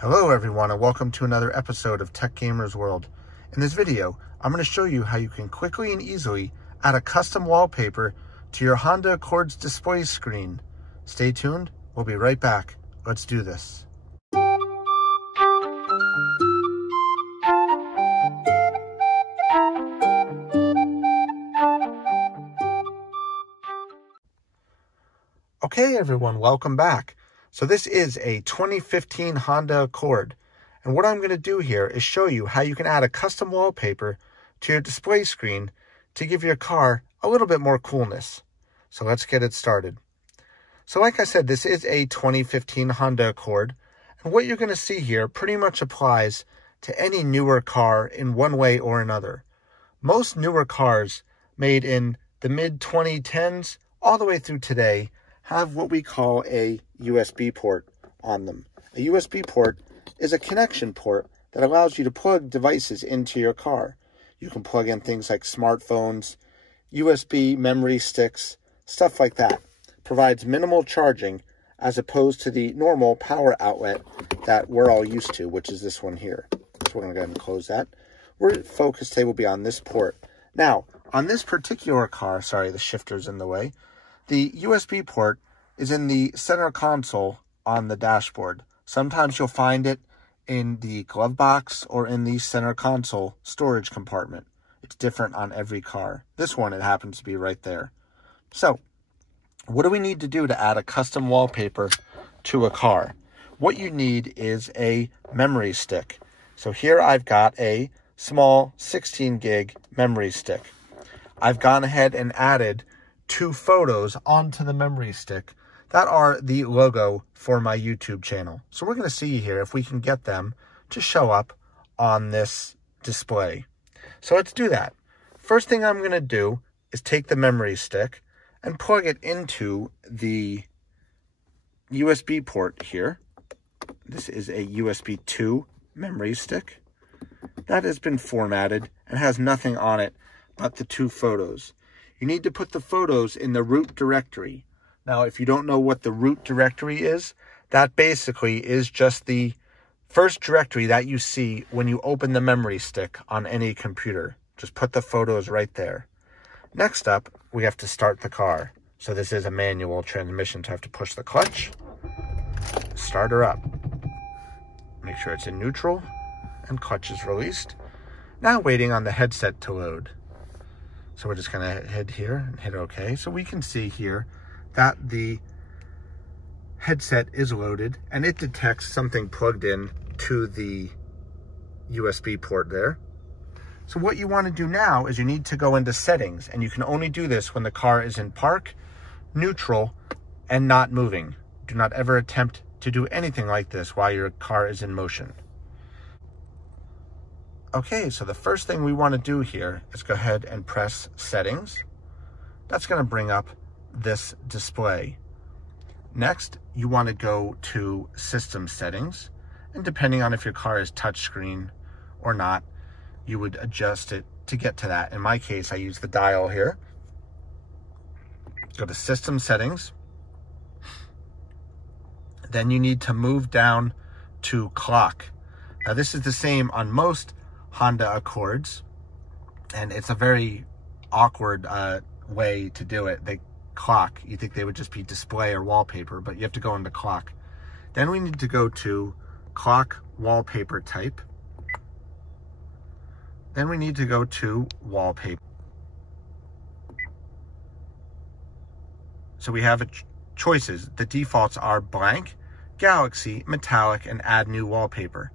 Hello everyone and welcome to another episode of Tech Gamers World. In this video, I'm going to show you how you can quickly and easily add a custom wallpaper to your Honda Accord's display screen. Stay tuned, we'll be right back. Let's do this. Okay everyone, welcome back. So this is a 2015 Honda Accord, and what I'm going to do here is show you how you can add a custom wallpaper to your display screen to give your car a little bit more coolness. So let's get it started. So like I said, this is a 2015 Honda Accord, and what you're going to see here pretty much applies to any newer car in one way or another. Most newer cars made in the mid-2010s all the way through today have what we call a USB port on them. A USB port is a connection port that allows you to plug devices into your car. You can plug in things like smartphones, USB memory sticks, stuff like that. Provides minimal charging as opposed to the normal power outlet that we're all used to, which is this one here. So we're going to go ahead and close that. Our focus today will be on this port. Now, on this particular car, sorry, the shifter's in the way, the USB port is in the center console on the dashboard. Sometimes you'll find it in the glove box or in the center console storage compartment. It's different on every car. This one, it happens to be right there. So, what do we need to do to add a custom wallpaper to a car? What you need is a memory stick. So here I've got a small 16 gig memory stick. I've gone ahead and added 2 photos onto the memory stick that are the logo for my YouTube channel. So we're going to see here if we can get them to show up on this display. So let's do that. First thing I'm going to do is take the memory stick and plug it into the USB port here. This is a USB 2 memory stick that has been formatted and has nothing on it but the 2 photos. You need to put the photos in the root directory. Now, if you don't know what the root directory is, that basically is just the first directory that you see when you open the memory stick on any computer. Just put the photos right there. Next up, we have to start the car. So this is a manual transmission, so I have to push the clutch, start her up. Make sure it's in neutral, and clutch is released. Now waiting on the headset to load. So we're just going to head here and hit OK. So we can see here that the headset is loaded and it detects something plugged in to the USB port there. So what you want to do now is you need to go into settings, and you can only do this when the car is in park, neutral, and not moving. Do not ever attempt to do anything like this while your car is in motion. Okay, so the first thing we want to do here is go ahead and press settings. That's going to bring up this display. Next, you want to go to system settings, and depending on if your car is touchscreen or not, you would adjust it to get to that. In my case, I use the dial here. Go to system settings. Then you need to move down to clock. Now this is the same on most Honda Accords, and it's a very awkward way to do it. They clock. You think they would just be display or wallpaper, but you have to go into clock. Then we need to go to clock wallpaper type. Then we need to go to wallpaper. So we have choices. The defaults are blank, galaxy, metallic, and add new wallpaper.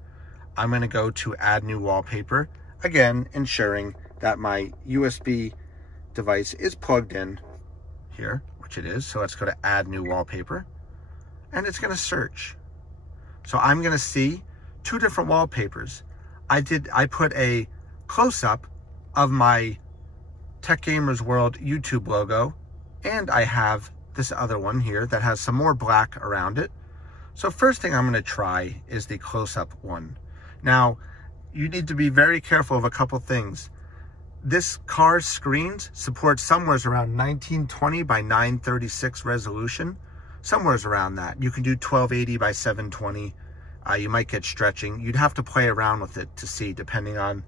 I'm going to go to add new wallpaper, again ensuring that my USB device is plugged in here, which it is. So let's go to add new wallpaper, and it's going to search. So I'm going to see 2 different wallpapers. I put a close-up of my Tech Gamers World YouTube logo, and I have this other one here that has some more black around it. So first thing I'm going to try is the close-up one. Now, you need to be very careful of a couple things. This car's screens support somewhere around 1920 by 936 resolution, somewhere around that. You can do 1280 by 720. You might get stretching. You'd have to play around with it to see, depending on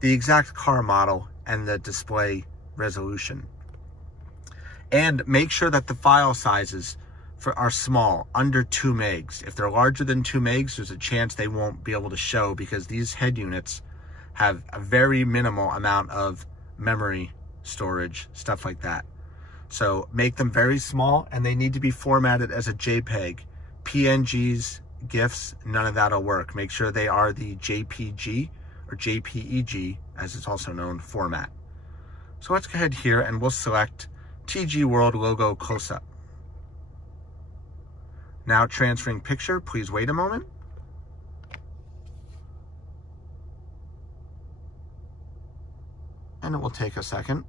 the exact car model and the display resolution. And make sure that the file sizes are small, under 2 megs. If they're larger than 2 megs, there's a chance they won't be able to show, because these head units have a very minimal amount of memory storage, stuff like that. So make them very small, and they need to be formatted as a JPEG. PNGs, GIFs, none of that'll work. Make sure they are the JPG or JPEG, as it's also known, format. So let's go ahead here and we'll select TG World logo close-up. Now transferring picture, please wait a moment. And it will take a second.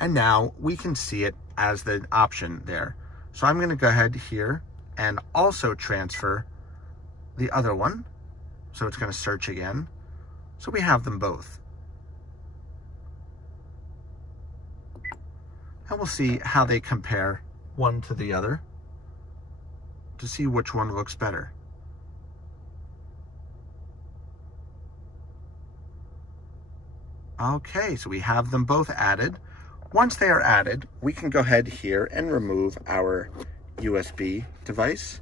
And now we can see it as the option there. So I'm going to go ahead here and also transfer the other one. So it's going to search again. So we have them both. And we'll see how they compare one to the other to see which one looks better. Okay, so we have them both added. Once they are added, we can go ahead here and remove our USB device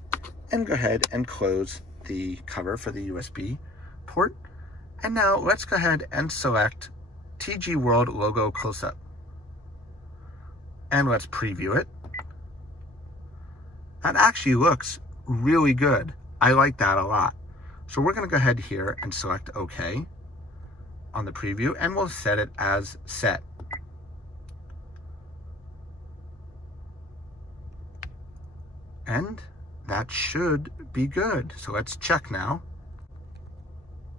and go ahead and close the cover for the USB port. And now let's go ahead and select TG World logo close-up. And let's preview it. That actually looks really good. I like that a lot. So we're going to go ahead here and select OK on the preview, and we'll set it as set. And that should be good. So let's check now.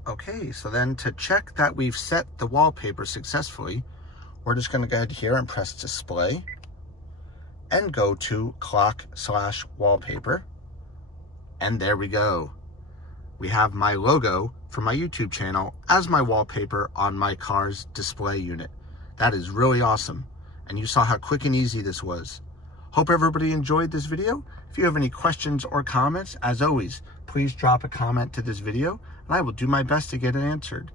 Okay, so then to check that we've set the wallpaper successfully, we're just going to go ahead here and press display and go to clock/wallpaper. And there we go. We have my logo for my YouTube channel as my wallpaper on my car's display unit. That is really awesome. And you saw how quick and easy this was. Hope everybody enjoyed this video. If you have any questions or comments, as always, please drop a comment to this video and I will do my best to get it answered.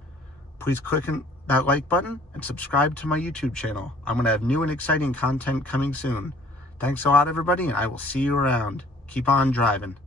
Please click that like button and subscribe to my YouTube channel. I'm going to have new and exciting content coming soon. Thanks a lot, everybody, and I will see you around. Keep on driving.